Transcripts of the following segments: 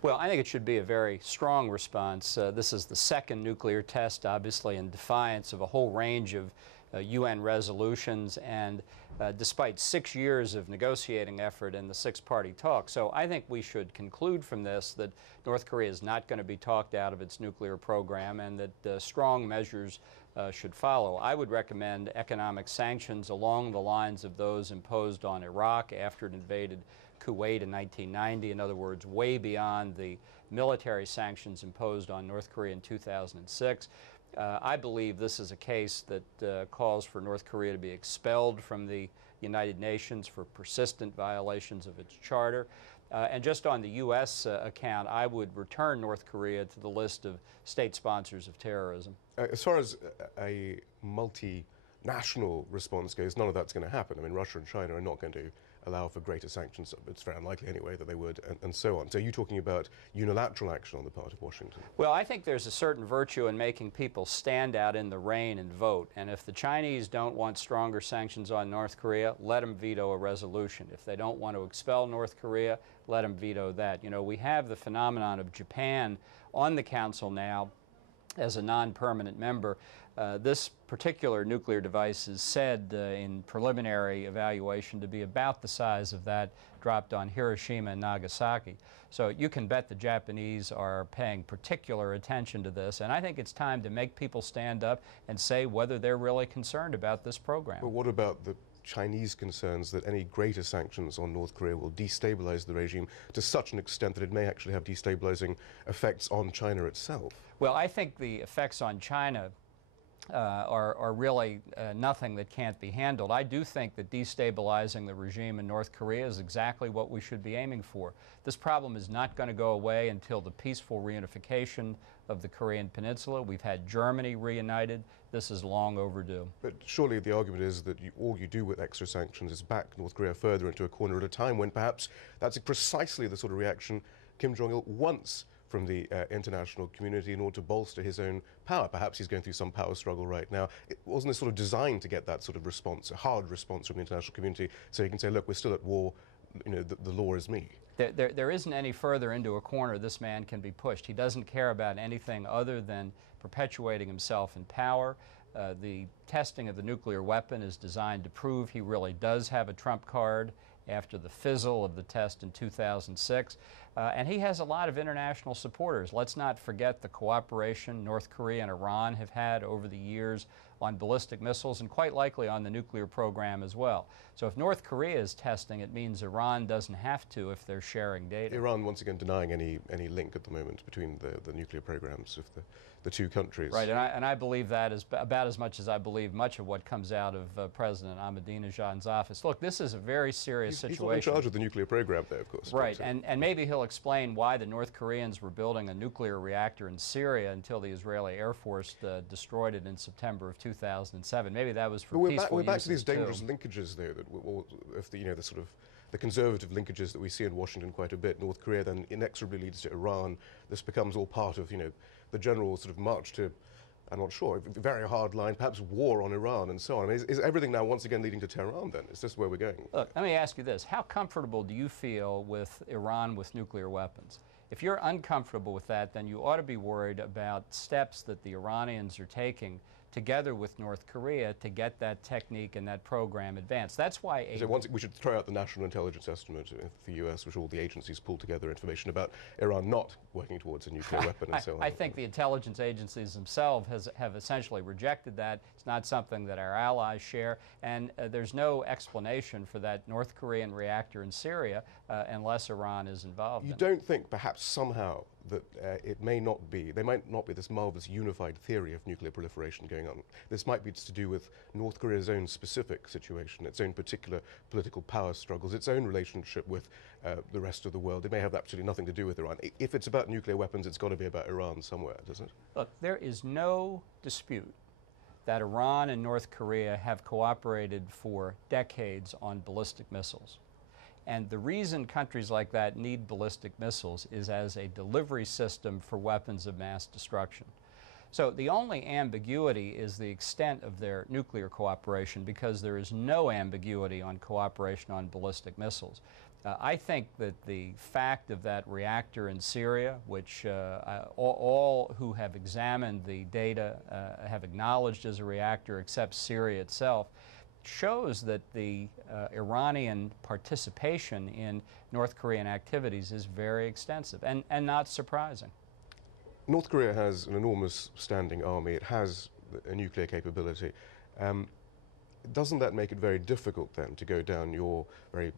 Well, I think it should be a very strong response. This is the second nuclear test, obviously, in defiance of a whole range of UN resolutions, and despite 6 years of negotiating effort in the six-party talk. So I think we should conclude from this that North Korea is not going to be talked out of its nuclear program, and that strong measures should follow. I would recommend economic sanctions along the lines of those imposed on Iraq after it invaded Kuwait in 1990. In other words, way beyond the military sanctions imposed on North Korea in 2006. I believe this is a case that calls for North Korea to be expelled from the United Nations for persistent violations of its charter. And just on the U.S. Account, I would return North Korea to the list of state sponsors of terrorism. As far as a multinational response goes, none of that's going to happen. I mean, Russia and China are not going to allow for greater sanctions. It's very unlikely anyway that they would, and so on. So are you talking about unilateral action on the part of Washington? Well, I think there's a certain virtue in making people stand out in the rain and vote. And if the Chinese don't want stronger sanctions on North Korea, let them veto a resolution. If they don't want to expel North Korea, let them veto that. You know, we have the phenomenon of Japan on the Council now as a non-permanent member. This particular nuclear device is said in preliminary evaluation to be about the size of that dropped on Hiroshima and Nagasaki. So you can bet the Japanese are paying particular attention to this, and I think it's time to make people stand up and say whether they're really concerned about this program. But what about the Chinese concerns that any greater sanctions on North Korea will destabilize the regime to such an extent that it may actually have destabilizing effects on China itself? Well, I think the effects on China are really nothing that can't be handled. I do think that destabilizing the regime in North Korea is exactly what we should be aiming for. This problem is not going to go away until the peaceful reunification of the Korean Peninsula. We've had Germany reunited. This is long overdue. But surely the argument is that all you do with extra sanctions is back North Korea further into a corner at a time when perhaps that's precisely the sort of reaction Kim Jong-il wants from the international community in order to bolster his own power. Perhaps he's going through some power struggle right now. Wasn't this sort of designed to get that sort of response, a hard response from the international community, so he can say, look, we're still at war, you know, the law is me? There isn't any further into a corner this man can be pushed. He doesn't care about anything other than perpetuating himself in power. The testing of the nuclear weapon is designed to prove he really does have a trump card after the fizzle of the test in 2006. And he has a lot of international supporters. Let's not forget the cooperation North Korea and Iran have had over the years on ballistic missiles, and quite likely on the nuclear program as well. So if North Korea is testing, it means Iran doesn't have to if they're sharing data. Iran once again denying any link at the moment between the nuclear programs of the two countries. Right, and I believe that is about as much as I believe much of what comes out of President Ahmadinejad's office. Look, this is a very serious situation. He's not in charge of the nuclear program, though, of course. Right, and maybe he'll explain why the North Koreans were building a nuclear reactor in Syria until the Israeli Air Force destroyed it in September of 2007. Maybe that was for peaceful We're back to these uses, too. dangerous linkages, though, that if the sort of the conservative linkages that we see in Washington quite a bit, North Korea then inexorably leads to Iran. This becomes all part of, the general sort of march to, I'm not sure, a very hard line, perhaps war on Iran and so on. I mean, is everything now once again leading to Tehran then? Is this where we're going? Look, let me ask you this. How comfortable do you feel with Iran with nuclear weapons? If you're uncomfortable with that, then you ought to be worried about steps that the Iranians are taking together with North Korea to get that technique and that program advanced. That's why we should throw out the National Intelligence Estimate of the U.S., which all the agencies pull together information about Iran not working towards a nuclear weapon and so on. I think the intelligence agencies themselves have essentially rejected that. It's not something that our allies share, and there's no explanation for that North Korean reactor in Syria unless Iran is involved. You don't think perhaps somehow that there might not be this marvelous unified theory of nuclear proliferation going on. This might be to do with North Korea's own specific situation, its own particular political power struggles, its own relationship with the rest of the world. It may have absolutely nothing to do with Iran. If it's about nuclear weapons, it's got to be about Iran somewhere, doesn't it? Look, there is no dispute that Iran and North Korea have cooperated for decades on ballistic missiles. And the reason countries like that need ballistic missiles is as a delivery system for weapons of mass destruction. So the only ambiguity is the extent of their nuclear cooperation, because there is no ambiguity on cooperation on ballistic missiles. I think that the fact of that reactor in Syria, which all who have examined the data have acknowledged as a reactor except Syria itself, shows that the Iranian participation in North Korean activities is very extensive and not surprising. North Korea has an enormous standing army. It has a nuclear capability. Doesn't that make it very difficult then to go down your very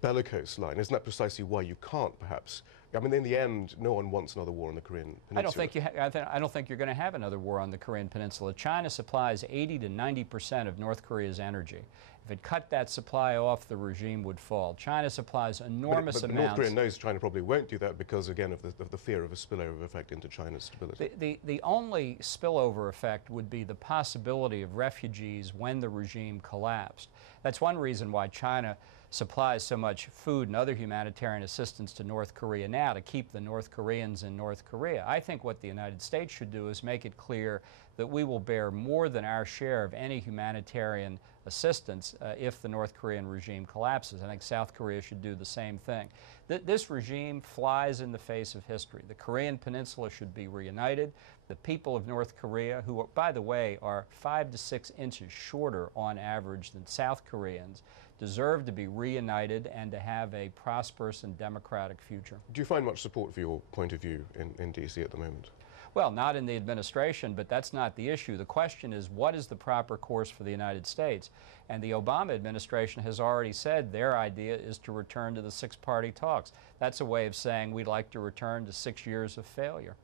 bellicose line? Isn't that precisely why you can't, perhaps? I mean, in the end, no one wants another war on the Korean Peninsula. I don't think you're going to have another war on the Korean Peninsula. China supplies 80 to 90% of North Korea's energy. If it cut that supply off, the regime would fall. China supplies enormous but amounts. North Korea knows China probably won't do that because, again, of the fear of a spillover effect into China's stability. The only spillover effect would be the possibility of refugees when the regime collapsed. That's one reason why China supplies so much food and other humanitarian assistance to North Korea now, to keep the North Koreans in North Korea. I think what the United States should do is make it clear that we will bear more than our share of any humanitarian assistance if the North Korean regime collapses. I think South Korea should do the same thing. This regime flies in the face of history. The Korean Peninsula should be reunited. The people of North Korea, who, are, by the way, are 5 to 6 inches shorter on average than South Koreans, deserve to be reunited and to have a prosperous and democratic future. Do you find much support for your point of view in D.C. at the moment? Well, not in the administration, but that's not the issue. The question is, what is the proper course for the United States? And the Obama administration has already said their idea is to return to the six-party talks. That's a way of saying we'd like to return to 6 years of failure.